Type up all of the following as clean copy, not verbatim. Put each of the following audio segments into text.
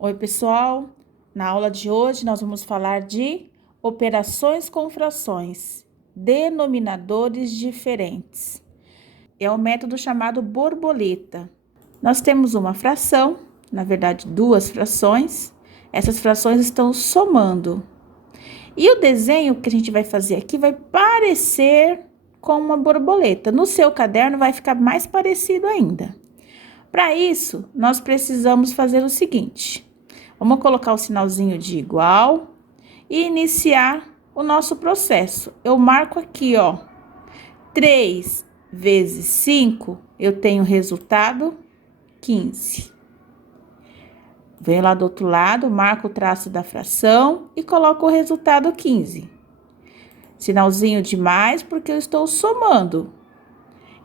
Oi, pessoal! Na aula de hoje, nós vamos falar de operações com frações, denominadores diferentes. É o método chamado borboleta. Nós temos uma fração, na verdade, duas frações. Essas frações estão somando. E o desenho que a gente vai fazer aqui vai parecer com uma borboleta. No seu caderno vai ficar mais parecido ainda. Para isso, nós precisamos fazer o seguinte: vamos colocar o sinalzinho de igual e iniciar o nosso processo. Eu marco aqui, ó, 3 vezes 5, eu tenho resultado 15. Venho lá do outro lado, marco o traço da fração e coloco o resultado 15. Sinalzinho de mais, porque eu estou somando.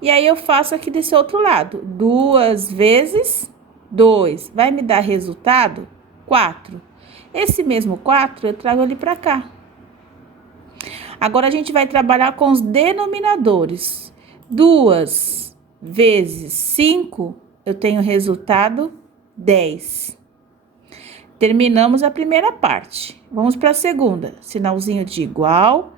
E aí, eu faço aqui desse outro lado, 2 vezes 2, vai me dar resultado 4. Esse mesmo 4 eu trago ali para cá. Agora, a gente vai trabalhar com os denominadores. 2 vezes 5, eu tenho resultado 10. Terminamos a primeira parte. Vamos para a segunda. Sinalzinho de igual.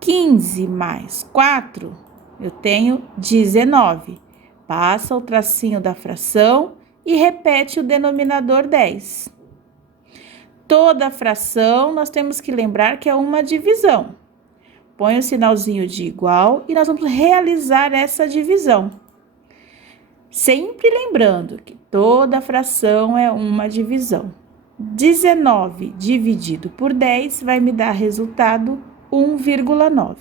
15 mais 4, eu tenho 19. Passa o tracinho da fração e repete o denominador 10. Toda fração, nós temos que lembrar que é uma divisão. Põe o sinalzinho de igual e nós vamos realizar essa divisão. Sempre lembrando que toda fração é uma divisão. 19 dividido por 10 vai me dar resultado 1,9.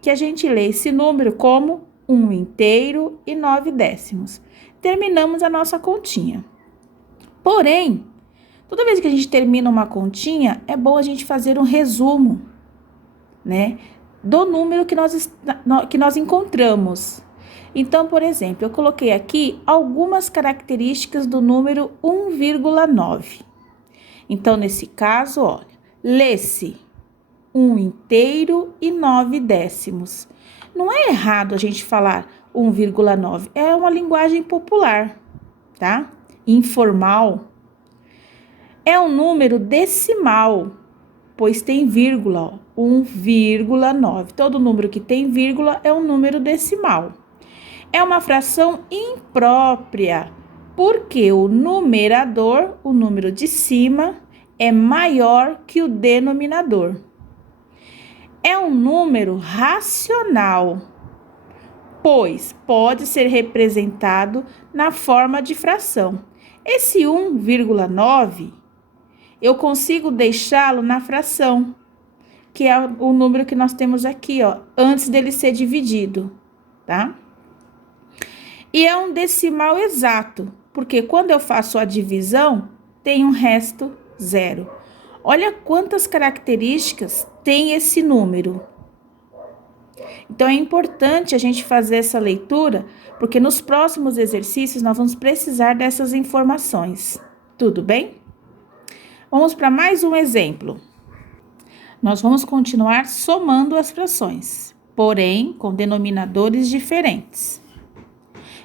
Que a gente lê esse número como 1 inteiro e 9 décimos. Terminamos a nossa continha. Porém, toda vez que a gente termina uma continha, é bom a gente fazer um resumo, né, do número que nós encontramos. Então, por exemplo, eu coloquei aqui algumas características do número 1,9. Então, nesse caso, olha, lê-se 1 inteiro e 9 décimos. Não é errado a gente falar 1,9, é uma linguagem popular, tá? Informal. É um número decimal, pois tem vírgula, ó, 1,9. Todo número que tem vírgula é um número decimal. É uma fração imprópria, porque o numerador, o número de cima, é maior que o denominador. É um número racional, pois pode ser representado na forma de fração. Esse 1,9, eu consigo deixá-lo na fração, que é o número que nós temos aqui, ó, antes dele ser dividido, tá? E é um decimal exato, porque quando eu faço a divisão, tem um resto zero. Olha quantas características tem esse número. Então, é importante a gente fazer essa leitura, porque nos próximos exercícios nós vamos precisar dessas informações. Tudo bem? Vamos para mais um exemplo. Nós vamos continuar somando as frações, porém com denominadores diferentes.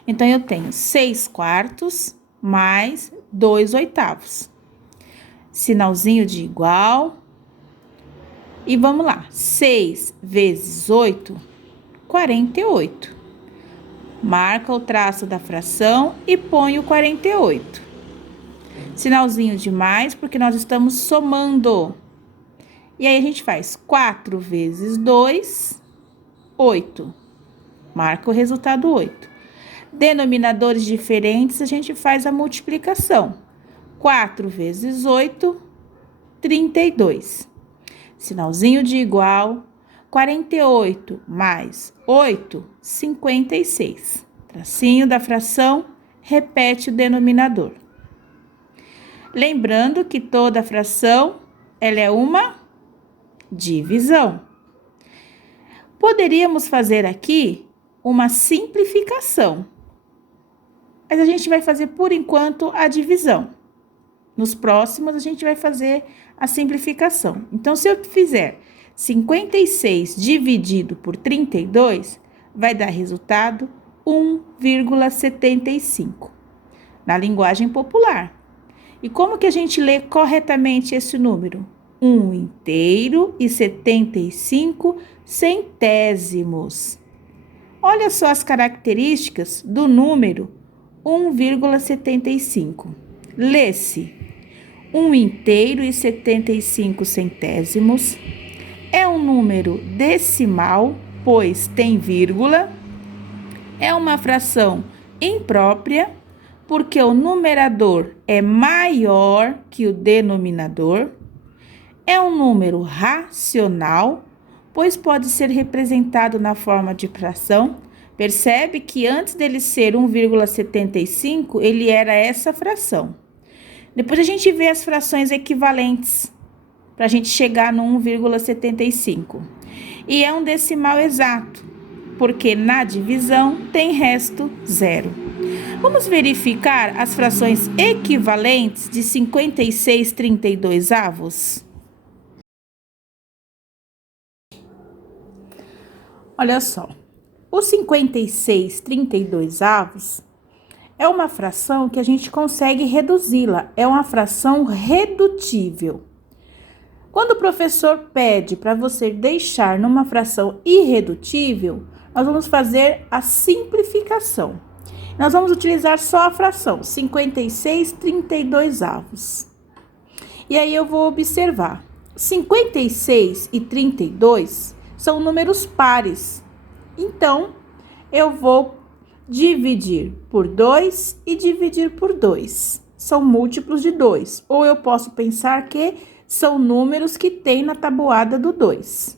Então, eu tenho 6 quartos mais 2 oitavos. Sinalzinho de igual. E vamos lá. 6 vezes 8, 48. Marca o traço da fração e põe o 48. Sinalzinho de mais, porque nós estamos somando. E aí, a gente faz 4 vezes 2, 8. Marca o resultado 8. Denominadores diferentes, a gente faz a multiplicação. 4 vezes 8, 32. Sinalzinho de igual. 48 mais 8, 56. Tracinho da fração, repete o denominador. Lembrando que toda fração, ela é uma divisão. Poderíamos fazer aqui uma simplificação, mas a gente vai fazer, por enquanto, a divisão. Nos próximos, a gente vai fazer a simplificação. Então, se eu fizer 56 dividido por 32, vai dar resultado 1,75. Na linguagem popular. E como que a gente lê corretamente esse número? 1 inteiro e 75 centésimos. Olha só as características do número 1,75. Lê-se 1 inteiro e 75 centésimos. É um número decimal, pois tem vírgula. É uma fração imprópria, porque o numerador é maior que o denominador. É um número racional, pois pode ser representado na forma de fração. Percebe que antes dele ser 1,75, ele era essa fração. Depois a gente vê as frações equivalentes, para a gente chegar no 1,75. E é um decimal exato, porque na divisão tem resto zero. Vamos verificar as frações equivalentes de 56/32. Olha só, o 56/32 é uma fração que a gente consegue reduzi-la, é uma fração redutível. Quando o professor pede para você deixar numa fração irredutível, nós vamos fazer a simplificação. Nós vamos utilizar só a fração 56/32. E aí eu vou observar, 56 e 32 são números pares. Então, eu vou dividir por 2 e dividir por 2. São múltiplos de 2. Ou eu posso pensar que são números que tem na tabuada do 2.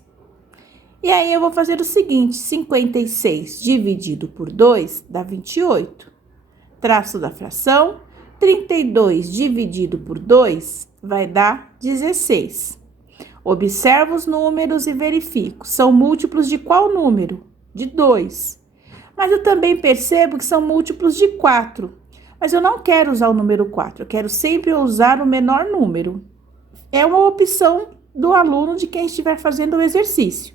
E aí, eu vou fazer o seguinte, 56 dividido por 2 dá 28. Traço da fração, 32 dividido por 2 vai dar 16. Observo os números e verifico. São múltiplos de qual número? De 2. Mas eu também percebo que são múltiplos de 4. Mas eu não quero usar o número 4, eu quero sempre usar o menor número. É uma opção do aluno de quem estiver fazendo o exercício.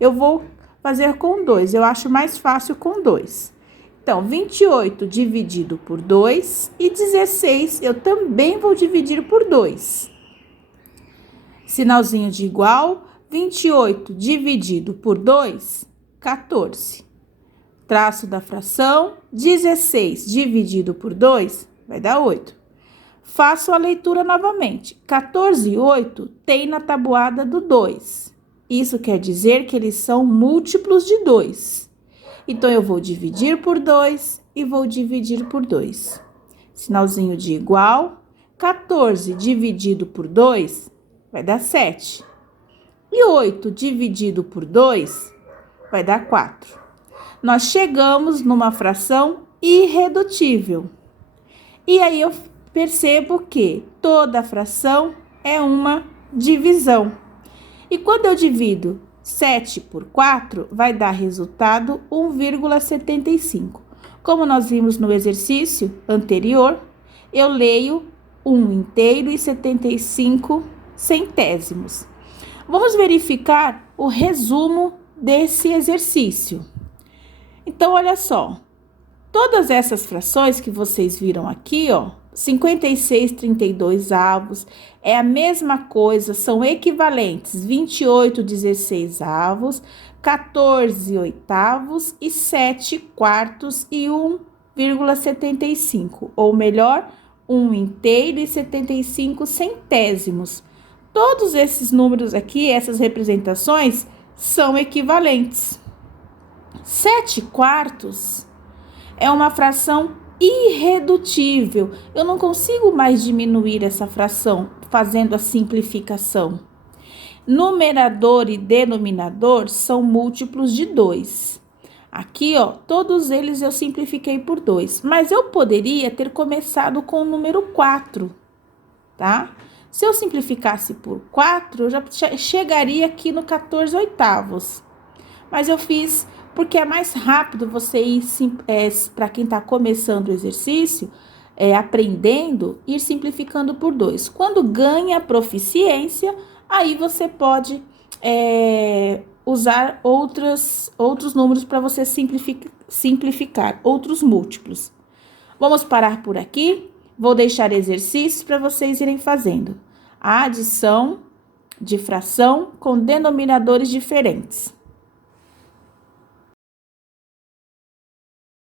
Eu vou fazer com 2, eu acho mais fácil com 2. Então, 28 dividido por 2 e 16 eu também vou dividir por 2. Sinalzinho de igual, 28 dividido por 2, 14. Traço da fração, 16 dividido por 2 vai dar 8. Faço a leitura novamente. 14 e 8 tem na tabuada do 2. Isso quer dizer que eles são múltiplos de 2. Então, eu vou dividir por 2 e vou dividir por 2. Sinalzinho de igual, 14 dividido por 2 vai dar 7. E 8 dividido por 2 vai dar 4. Nós chegamos numa fração irredutível. E aí, eu percebo que toda fração é uma divisão. E quando eu divido 7 por 4, vai dar resultado 1,75. Como nós vimos no exercício anterior, eu leio 1 inteiro e 75 centésimos. Vamos verificar o resumo desse exercício. Então, olha só, todas essas frações que vocês viram aqui, ó, 56/32 avos, é a mesma coisa, são equivalentes, 28/16 avos, 14 oitavos e 7 quartos e 1,75, ou melhor, 1 inteiro e 75 centésimos. Todos esses números aqui, essas representações, são equivalentes. 7 quartos é uma fração irredutível. Eu não consigo mais diminuir essa fração fazendo a simplificação. Numerador e denominador são múltiplos de 2. Aqui, ó, todos eles eu simplifiquei por 2, mas eu poderia ter começado com o número 4, tá? Se eu simplificasse por 4, eu já chegaria aqui no 14 oitavos. Mas eu fiz porque é mais rápido você ir, para quem está começando o exercício, aprendendo, ir simplificando por 2. Quando ganha proficiência, aí você pode usar outros números para você simplificar, outros múltiplos. Vamos parar por aqui. Vou deixar exercícios para vocês irem fazendo. A adição de fração com denominadores diferentes.